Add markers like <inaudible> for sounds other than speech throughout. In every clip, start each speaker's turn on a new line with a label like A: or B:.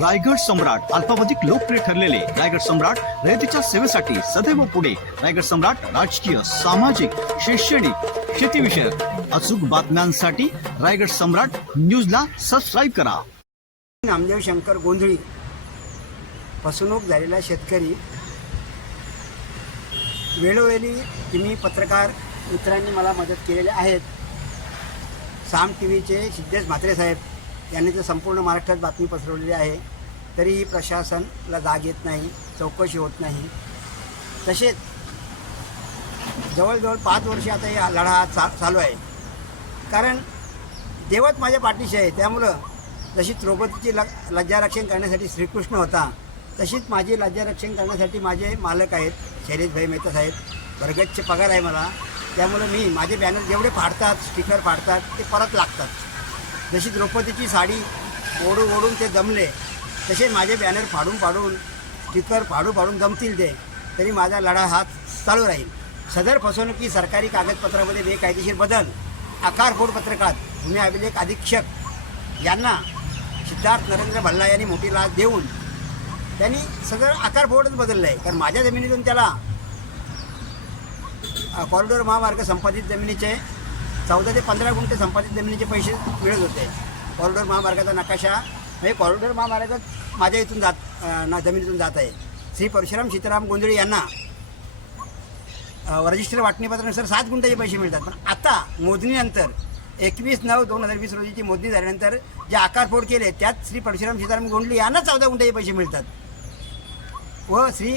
A: रायगड सम्राट अल्पावधिक लोकप्रिय ठरलेले रायगड सम्राट रयतेच्या सेवेसाठी सदैव पुढे. रायगड सम्राट राजकीय सामाजिक शैक्षणिक शेतीविषयक अचूक बातम्यांसाठी रायगड सम्राट न्यूजला सबस्क्राईब करा.
B: नामदेव शंकर गोंधळी फसवणूक झालेला शेतकरी. वेळोवेळी तुम्ही पत्रकार मित्रांनी मला मदत केलेली आहेत. साम टी व्हीचे सिद्धेश म्हात्रे साहेब. यांनी तर संपूर्ण महाराष्ट्रात बातमी पसरवलेली आहे. तरीही प्रशासनला जाग येत नाही चौकशी होत नाही. तसेच जवळजवळ पाच वर्षे आता हा लढा चा चालू आहे. कारण देवत माझ्या पाठीशी आहे. त्यामुळं जशी द्रौपदीची ल लज्जारक्षण करण्यासाठी श्रीकृष्ण होता तशीच माझी लज्जारक्षण करण्यासाठी माझे मालक आहेत शैलेशभाई मेहता साहेब बरगतचे पगार आहे मला. त्यामुळं मी माझे बॅनर जेवढे फाडतात स्टिकर फाडतात ते परत लागतात. जशी द्रौपदीची साडी ओढून ओढून ते जमले तसे माझे बॅनर फाडून फाडून स्टिकर फाडून फाडून जमतील ते तरी माझा लढा हा चालू राहील. सदर फसवणुकी सरकारी कागदपत्रामध्ये बेकायदेशीर बदल आकार फोड पत्रकात गुन्हे अभिलेख अधीक्षक यांना सिद्धार्थ नरेंद्र भल्ला यांनी मोठी लाच देऊन त्यांनी सगळं आकार फोडच बदललं आहे कारण माझ्या जमिनीतून त्याला कॉरिडॉर महामार्ग संपादित जमिनीचे चौदा ते पंधरा गुंठे संपादित जमिनीचे पैसे मिळत होते. कॉरिडॉर महामार्गाचा नकाशा म्हणजे कॉरिडॉर महामार्गात माझ्या इथून जात ना जमिनीतून जात आहे. श्री परशुराम सीताराम गोंधळी यांना रजिस्टर वाटणीपत्रानुसार सात गुंठ्याचे पैसे मिळतात. पण आता मोजणीनंतर एकवीस नऊ दोन हजार वीस रोजीची मोजणी झाल्यानंतर जे आकारफोड केले त्यात श्री परशुराम सीताराम गोंडली यांना चौदा गुंठ्याचे पैसे मिळतात. व श्री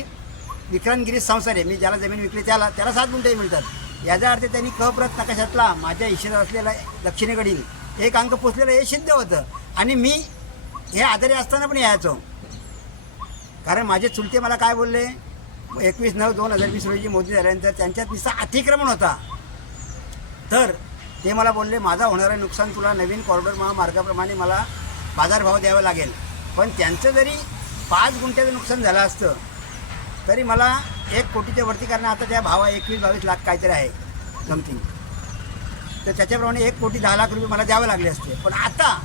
B: विक्रांतगिरी संसारे मी ज्याला जमीन विकली त्याला त्याला सात गुंठे मिळतात. याचा अर्थ त्यांनी कप्रत नकाशातला माझ्या इशारा असलेला दक्षिणेकडील एक अंक पोचलेलं हे सिद्ध होतं. आणि मी हे आजारी असताना पण यायचो. कारण माझे चुलते मला काय बोलले? एकवीस नऊ दोन हजार वीस रोजी मोदी झाल्यानंतर त्यांच्यात नुसता अतिक्रमण होता. तर ते मला बोलले माझा होणारं नुकसान तुला नवीन कॉरिडॉर महामार्गाप्रमाणे मला बाजारभाव द्यावा लागेल. पण त्यांचं जरी पाच गुंठ्याचं नुकसान झालं असतं तरी मला एक कोटीच्या वरती कारण आता त्या भावा एकवीस बावीस लाख काहीतरी आहे समथिंग तर त्याच्याप्रमाणे एक कोटी दहा लाख रुपये मला द्यावे लागले असते. पण आता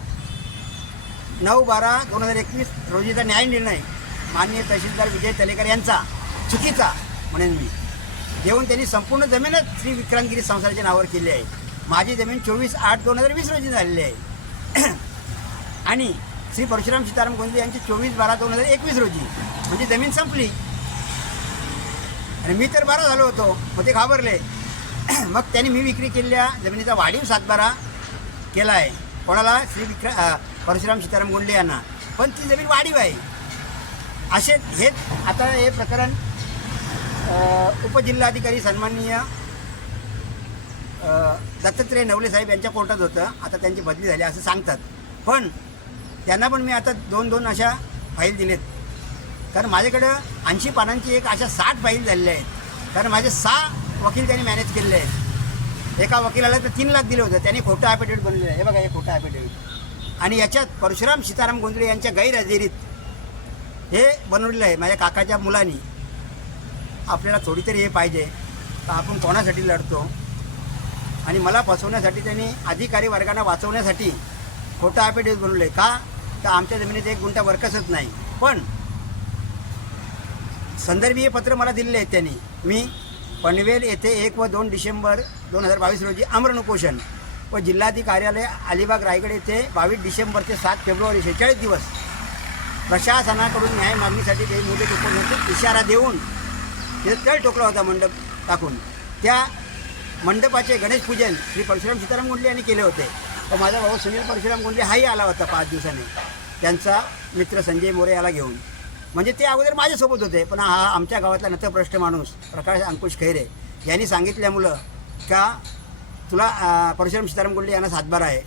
B: नऊ बारा दोन हजार एकवीस रोजीचा न्याय निर्णय माननीय तहसीलदार विजय तलेकर यांचा चुकीचा म्हणेन मी. देऊन त्यांनी संपूर्ण जमीनच श्री विक्रांतगिरी संसाराच्या नावावर केली आहे. माझी जमीन चोवीस आठ दोन हजार वीस रोजी झालेली आहे. <clears throat> आणि श्री परशुराम सीताराम गोंदे यांची चोवीस बारा दोन हजार एकवीस रोजी. म्हणजे जमीन संपली. आणि मी तर बरा झालो होतो मग ते घाबरले. <clears throat> मग त्यांनी मी विक्री केलेल्या जमिनीचा वाढीव सातबारा केला आहे कोणाला? श्री विक्र परशुराम सीताराम गोंडे यांना. पण ती जमीन वाढीव आहे. असे हे आता हे प्रकरण उपजिल्हाधिकारी सन्माननीय दत्तात्रय नवले साहेब यांच्या कोर्टात होतं. आता त्यांची बदली झाली असं सांगतात. पण त्यांना पण मी आता दोन दोन अशा फाईल दिलेत. कारण माझ्याकडं ऐंशी पानांची एक अशा साठ फाईल झालेल्या आहेत. कारण माझे सहा वकील त्यांनी मॅनेज केलेले आहेत. एका वकिलाला तर तीन लाख दिले होते. त्यांनी खोटं ॲफिडेविट बनलेलं आहे. हे बघा हे खोटं ॲफिडेविट आणि याच्यात परशुराम सीताराम गोंधळे यांच्या गैरहजेरीत हे बनवलेलं आहे माझ्या काकाच्या मुलांनी. आपल्याला थोडी तरी हे पाहिजे. आपण कोणासाठी लढतो? आणि मला फसवण्यासाठी त्यांनी अधिकारी वर्गांना वाचवण्यासाठी खोटं ॲफिडेविट बनवलं आहे. का? तर आमच्या जमिनीत एक गुंठा वरकसच नाही. पण संदर्भीय पत्र मला दिलेले आहेत त्यांनी. मी पनवेल येथे एक व दोन डिसेंबर दोन हजार बावीस रोजी आमरण उपोषण व जिल्हाधिकारी कार्यालय अलिबाग रायगड येथे बावीस डिसेंबर ते सात फेब्रुवारी शेहेचाळीस दिवस प्रशासनाकडून न्याय मागणीसाठी ते मुदत उपोषणाचा इशारा देऊन तिथं तळ टोकला होता मंडप टाकून. त्या मंडपाचे गणेश पूजन श्री परशुराम सीताराम गुंडले यांनी केले होते. तर माझा भाऊ सुनील परशुराम गुंडले हाही आला होता पाच दिवसाने. त्यांचा मित्र संजय मोरे याला घेऊन. म्हणजे ते अगोदर माझ्यासोबत होते पण हा आमच्या गावातला नतप्रष्ट माणूस प्रकाश अंकुश खैरे यांनी सांगितल्यामुळं का तुला परशुराम सीताराम गुंडे यांना सातबार आहे.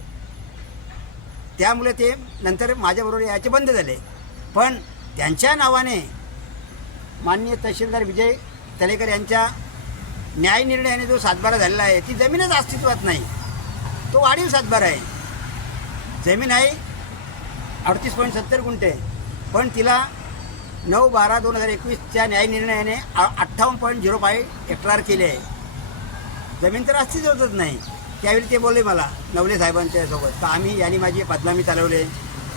B: त्यामुळे ते नंतर माझ्याबरोबर यायचे बंद झाले. पण त्यांच्या नावाने माननीय तहसीलदार विजय तलेकर यांच्या न्याय निर्णयाने जो सातबारा झालेला आहे ती जमीनच अस्तित्वात नाही. तो वाढीव सातबारा आहे. जमीन आहे अडतीस पॉईंट सत्तर गुंठे पण तिला नऊ बारा दोन हजार एकवीसच्या न्याय निर्णयाने अठ्ठावन्न पॉईंट झिरो फाय हेक्टर केले आहे. जमीन तर अस्तित्वातच नाही. त्यावेळी ते बोलले मला नवले साहेबांच्या सोबत तर आम्ही यांनी माझी बदनामी चालवले.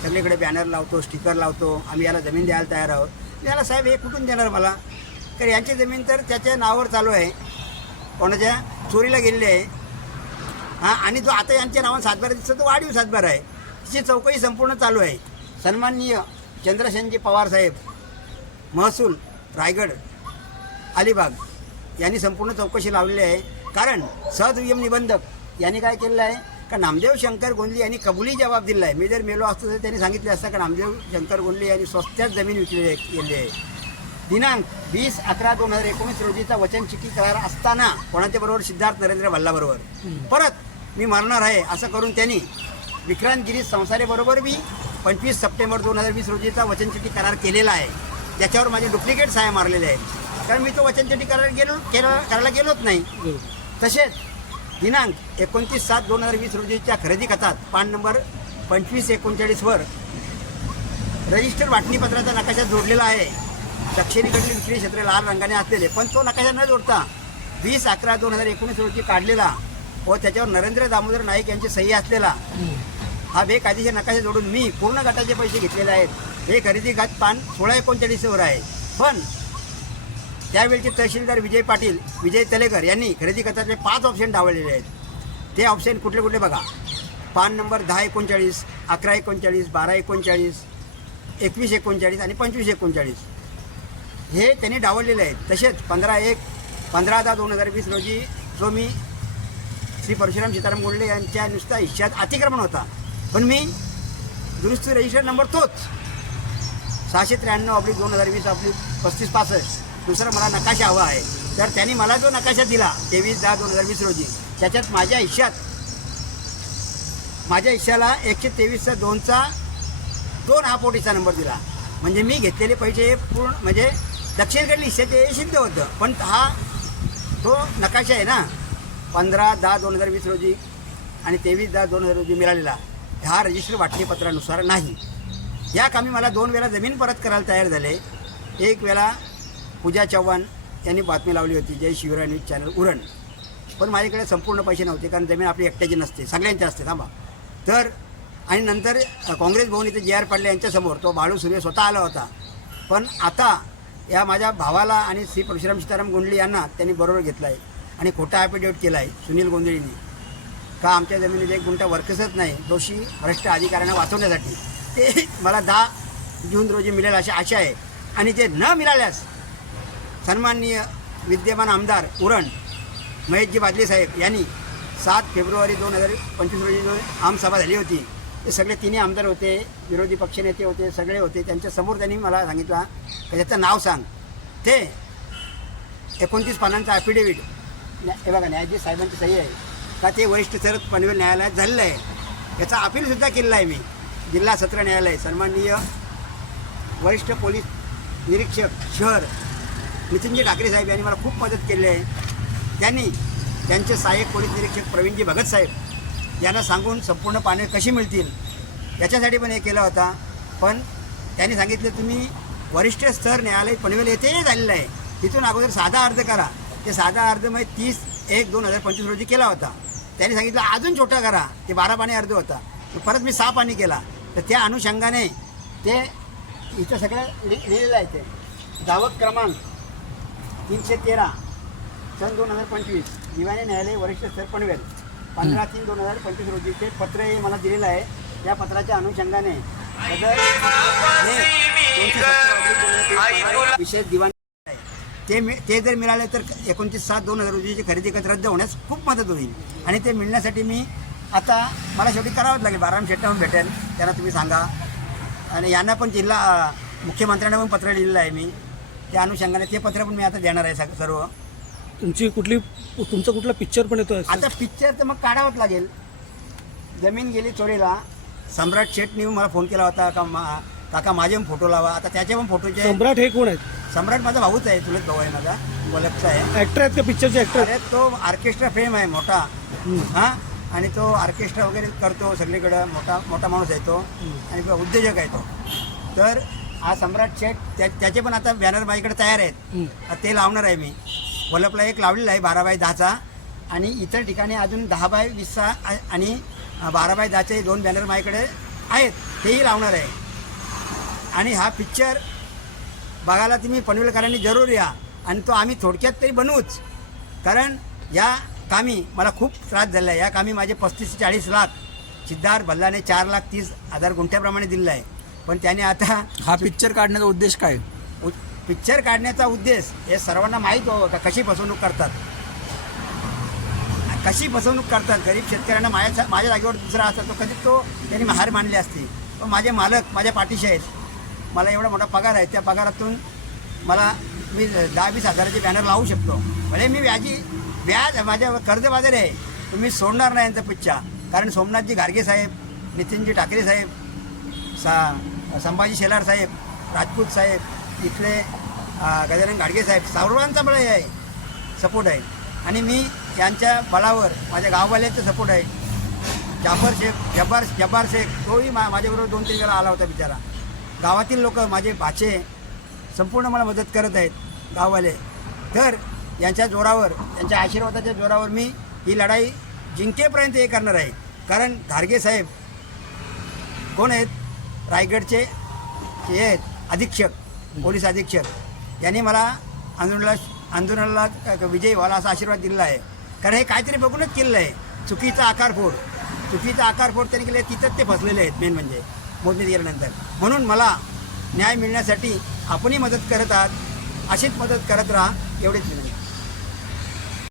B: सगळीकडे बॅनर लावतो स्टिकर लावतो. आम्ही याला जमीन द्यायला तयार आहोत. याला साहेब हे कुठून देणार मला? तर यांची जमीन तर त्याच्या नावावर चालू आहे. कोणाच्या? चोरीला गेलेली आहे. हां आणि जो आता यांच्या नावाने सातबारा दिसतो तो वाढीव सातबारा आहे. तिची चौकशी संपूर्ण चालू आहे. सन्माननीय चंद्रशेनजी पवार साहेब महसूल रायगड अलिबाग यांनी संपूर्ण चौकशी लावलेली आहे. कारण सहदुय्यम निबंधक यांनी काय केलेलं आहे? का नामदेव शंकर गोंदली यांनी कबुली जबाब दिला आहे. मी जर मेलो असतो तर त्यांनी सांगितले असतं का नामदेव शंकर गोंदली यांनी स्वस्त्यात जमीन विकलेली आहे गेलेली आहे. दिनांक वीस अकरा दोन हजार एकोणीस रोजीचा वचनचिठी करार असताना कोणाच्या बरोबर? सिद्धार्थ नरेंद्र भल्लाबरोबर. परत मी मरणार आहे असं करून त्यांनी विक्रांत गिरीश संसारेबरोबर मी पंचवीस सप्टेंबर दोन हजार वीस रोजीचा वचनचिठी करार केलेला आहे. त्याच्यावर माझे डुप्लिकेट सहाय्य मारलेले आहेत. कारण मी तो वचनचिठी करार गेलो केला करायला गेलोच नाही. तसेच दिनांक एकोणतीस सात दोन हजार वीस रोजीच्या खरेदी खतात पान नंबर पंचवीस एकोणचाळीसवर रजिस्टर वाटणीपत्राचा नकाशा जोडलेला आहे. दक्षिणेकडील विक्री क्षेत्र लाल रंगाने असलेले पण तो नकाशा न जोडता वीस अकरा दोन हजार एकोणीस रोजी काढलेला व त्याच्यावर नरेंद्र दामोदर नाईक यांची सही असलेला हा बेकायदेशीर नकाशा जोडून मी पूर्ण गटाचे पैसे घेतलेले आहेत. हे खरेदी खात पान सोळा एकोणचाळीसवर आहे. पण त्यावेळचे तहसीलदार विजय पाटील विजय तलेकर यांनी खरेदी खताचे पाच ऑप्शन डावलेले आहेत. ते ऑप्शन कुठले कुठले बघा. पान नंबर दहा एकोणचाळीस अकरा एकोणचाळीस बारा एकोणचाळीस एकवीस एकोणचाळीस आणि पंचवीस एकोणचाळीस. हे त्यांनी डावललेले आहेत. तसेच पंधरा एक पंधरा दहा दोन हजार वीस रोजी जो मी श्री परशुराम सीताराम गोंडले यांच्या नुसत्या हिश्यात अतिक्रमण होता. पण मी दुरुस्ती रजिस्टर नंबर तोच. सहाशे त्र्याण्णव आपली दोन हजार वीस आपली पस्तीस पासष्ट. दुसरा मला नकाशा हवा आहे. तर त्यांनी मला जो नकाशा दिला तेवीस दहा दोन हजार वीस रोजी त्याच्यात माझ्या हिश्श्यात माझ्या हिश्श्याला एकशे तेवीसचा दोनचा दोन हा पोटीचा नंबर दिला. म्हणजे मी घेतलेले पैसे हे पूर्ण म्हणजे दक्षिणकडले हिश्श्याचे हे सिद्ध होतं. पण हा तो नकाशा आहे ना पंधरा दहा दोन हजार वीस रोजी आणि तेवीस दहा दोन हजार रोजी मिळालेला. हा रजिस्टर वाटणीपत्रानुसार नाही. या कामी मला दोन वेळा जमीन परत करायला तयार झाले. एक वेळा पूजा चव्हाण यांनी बातमी लावली होती जय शिवराय न्यूज चॅनल उरण. पण माझ्याकडे संपूर्ण पैसे नव्हते कारण जमीन आपली एकट्याची नसते सगळ्यांची असते थांबा. तर आणि नंतर काँग्रेस भवन इथे जे आर पाडले यांच्यासमोर तो बाळू सुर्वे स्वतः आला होता. पण आता या माझ्या भावाला आणि श्री परशुराम सीताराम गोंडले यांना त्यांनी बरोबर घेतला आहे आणि खोटा ॲफिडेविट केला आहे सुनील गोंधळींनी. का आमच्या जमिनीत एक गुंठा वर्कसच नाही दोषी भ्रष्ट अधिकाऱ्यांना वाचवण्यासाठी? ते मला दहा जून रोजी मिळेल अशी आशा आहे. आणि ते न मिळाल्यास सन्माननीय विद्यमान आमदार उरण महेशजी बादले साहेब यांनी सात फेब्रुवारी दोन हजार पंचवीस रोजी जो आमसभा झाली होती ते सगळे तिन्ही आमदार होते विरोधी पक्षनेते होते सगळे होते. त्यांच्यासमोर त्यांनी मला सांगितलं की त्याचं नाव सांग. ते एकोणतीस पानांचा ॲफिडेविट हे बघा न्यायाधीश साहेबांची सही आहे. का ते वरिष्ठ सरत पनवेल न्यायालयात झालेलं आहे? याचा अपीलसुद्धा केलेला आहे मी. जिल्हा सत्र न्यायालय सन्माननीय वरिष्ठ पोलीस निरीक्षक शहर नितीनजी ठाकरे साहेब यांनी मला खूप मदत केली आहे. त्यांनी त्यांचे सहाय्यक पोलीस निरीक्षक प्रवीणजी भगत साहेब यांना सांगून संपूर्ण पाने कशी मिळतील याच्यासाठी पण हे केलं होता. पण त्यांनी सांगितलं तुम्ही वरिष्ठ स्तर न्यायालय पनवेल येथेही झालेलं आहे. तिथून अगोदर साधा अर्ज करा. ते साधा अर्ज मग तीस एक दोन हजार पंचवीस रोजी केला होता. त्यांनी सांगितलं अजून छोटा करा. ते बारा पाणी अर्ज होता. परत मी सहा पाणी केला. तर त्या अनुषंगाने ते इथं सगळं लि लिहिलेलं आहे ते. दावत क्रमांक तीनशे तेरा सन दोन हजार पंचवीस दिवाणी न्यायालय वरिष्ठ स्तर पनवेल पंधरा तीन दोन हजार पंचवीस रोजीचे पत्र हे मला दिलेलं आहे. त्या पत्राच्या अनुषंगाने विशेष दिवाणी आहे. ते मि ते जर मिळाले तर एकोणतीस सात दोन हजार रोजीची खरेदी खत रद्द होण्यास खूप मदत होईल. आणि ते मिळण्यासाठी मी आता मला शेवटी करावंच लागेल. बाराम शेट्टाहून भेटेल. त्यांना तुम्ही सांगा. आणि यांना पण जिल्हा मुख्यमंत्र्यांना पण पत्र लिहिलेलं आहे मी. त्या अनुषंगाने ते पत्र पण मी आता देणार आहे सर्व.
C: तुमची कुठली तुमचा कुठला पिक्चर पण येतोय?
B: आता पिक्चर तर मग काढावंच लागेल. जमीन गेली चोरीला. सम्राट शेटनी मला फोन केला होता का मा काका माझे पण फोटो लावा. आता त्याचे पण फोटोचे
C: सम्राट हे कोण आहेत?
B: सम्राट माझा भाऊच आहे तुलत भाऊ आहे माझा. वलपचा आहे.
C: ऍक्टर आहेत का पिक्चरचे ऍक्टर
B: अरे तो ऑर्केस्ट्रा फेम आहे मोठा. हां? आणि तो ऑर्केस्ट्रा वगैरे करतो सगळीकडं मोठा मोठा माणूस आहे तो. आणि उद्योजक आहे तो. तर हा सम्राट शेठ त्या त्याचे पण आता बॅनर माझ्याकडे तयार आहेत. ते लावणार आहे मी. वलपला एक लावलेला आहे बारा बाय दहाचा. आणि इतर ठिकाणी अजून दहा बाय वीसचा आणि बारा बाय दहाचे दोन बॅनर माझ्याकडे आहेत. तेही लावणार आहे. आणि हा पिक्चर बघायला तुम्ही पनवेलकरांनी जरूर या. आणि तो आम्ही थोडक्यात तरी बनवूच. कारण या कामी मला खूप त्रास झाला आहे. या कामी माझे पस्तीस ते चाळीस लाख सिद्धार्थ भल्लाने चार लाख तीस हजार गुंठ्याप्रमाणे दिलेलं आहे. पण त्याने आता
D: हा पिक्चर काढण्याचा उद्देश काय?
B: उ- पिक्चर काढण्याचा उद्देश हे सर्वांना माहीत हो का कशी फसवणूक करतात? कशी फसवणूक करतात? गरीब शेतकऱ्यांना माझ्या माझ्या जागेवर दुसरा असता तो कधी तो त्यांनी हार मानली असती. पण माझे मालक माझ्या पाठीशी आहेत. मला एवढा मोठा पगार आहे. त्या पगारातून मला मी दहा वीस हजाराचे बॅनर लावू शकतो. म्हणजे मी व्याजी व्याज माझ्या कर्जबाजारी आहे पण मी सोडणार नाही यांचा पिच्चा कारण सोमनाथजी घारगे साहेब नितीनजी ठाकरे साहेब सा संभाजी शेलार साहेब राजपूत साहेब इथले गजानन गाडगे साहेब सर्वांचा मला हे आहे. सपोर्ट आहे. आणि मी यांच्या बळावर माझ्या गाववाल्यांचा सपोर्ट आहे. जाफर शेख जब्बार जब्बार शेख तोही मा माझ्याबरोबर दोन तीन वेळा आला होता बिचारा. गावातील लोक माझे भाचे संपूर्ण मला मदत करत आहेत गाववाले. तर यांच्या जोरावर यांच्या आशीर्वादाच्या जोरावर मी ही लढाई जिंकेपर्यंत हे करणार आहे. कारण धारगे साहेब कोण आहेत? रायगडचे हे आहेत अधीक्षक पोलीस अधीक्षक. यांनी मला आंदोलनाला आंदोलनाला विजयी व्हायला असा आशीर्वाद दिलेला आहे. कारण हे काहीतरी बघूनच केलेलं आहे. चुकीचा आकारफोड चुकीचा आकारफोड त्यांनी केले तिथंच ते फसलेले आहेत मेन म्हणजे मोजणी गेल्यानंतर म्हणून मला न्याय मिळण्यासाठी आपणही मदत करत आहात. अशीच मदत करत राहा एवढीच विनंती.